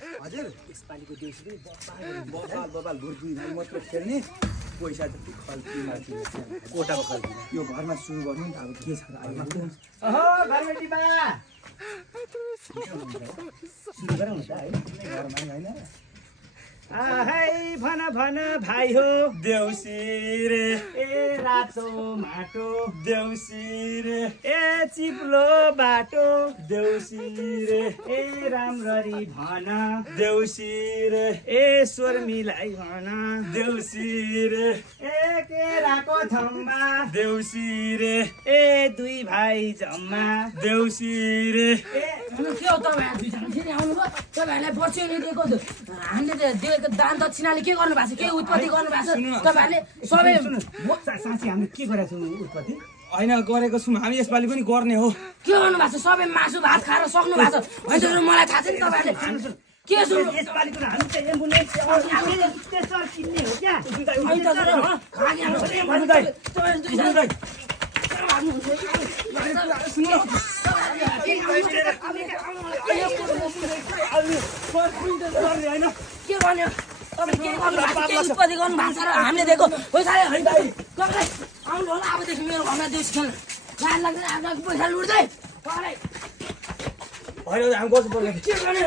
हजुर यसपालिको देउसी पनि बबाल भुर्दी मात्र खेल्ने पैसा जति खल्तीमा कोटाको खल्ती यो घरमा सुरु गर्नु नि त अब के छ र ओहो घरबेटी बा सुरु गरौँ न त है घरमा हैन आहै भन भन भाइ हो देउसी रे ए रातो माटो देउसी रे ए चिप्लो बाटो देउसी रे ए राम्ररी भन देउसी रे ए स्वर मिलाई भन देउसी रे ए केराको थम्बा देउसी रे ए दुई भाइ जम्मा देउसी रे ए के हो तपाईहरु दुईजना फेरि आउनुभयो तपाईहरुलाई पर्छि नि दिएको हामीले दिएको दान दक्षिणाले के गर्नु भएको छ के उत्पत्ति गर्नु भएको छ तपाईहरुले सबै साँच्ची हामीले के गरेका छौँ उत्पत्ति हैन गरेको छौँ हामी यसपालि पनि गर्ने हो के गर्नु भएको छ सबै मासु भात खाएर सक्नु भएको छ हैन मलाई थाहा छ नि तपाईहरुले के सुन्नु यसपालिको हामी चाहिँ एम्बुलेन्स स्पेशल किन्ने हो क्या हैन त खागी आउनु तपाईहरु दुईजना के भन्यो तपाईले के गर्नु भएको के उत्पत्ति गर्नु भएको छ र हामीले दिएको हो साले है दाइ तपाईले आउनु होला अबदेखि मेरो घरमा देउसी खेल्न गान लाग्दैन आफ्नो पैसा लुट्दै तपाईले हैन हामी गर्छु पर्ने के गर्ने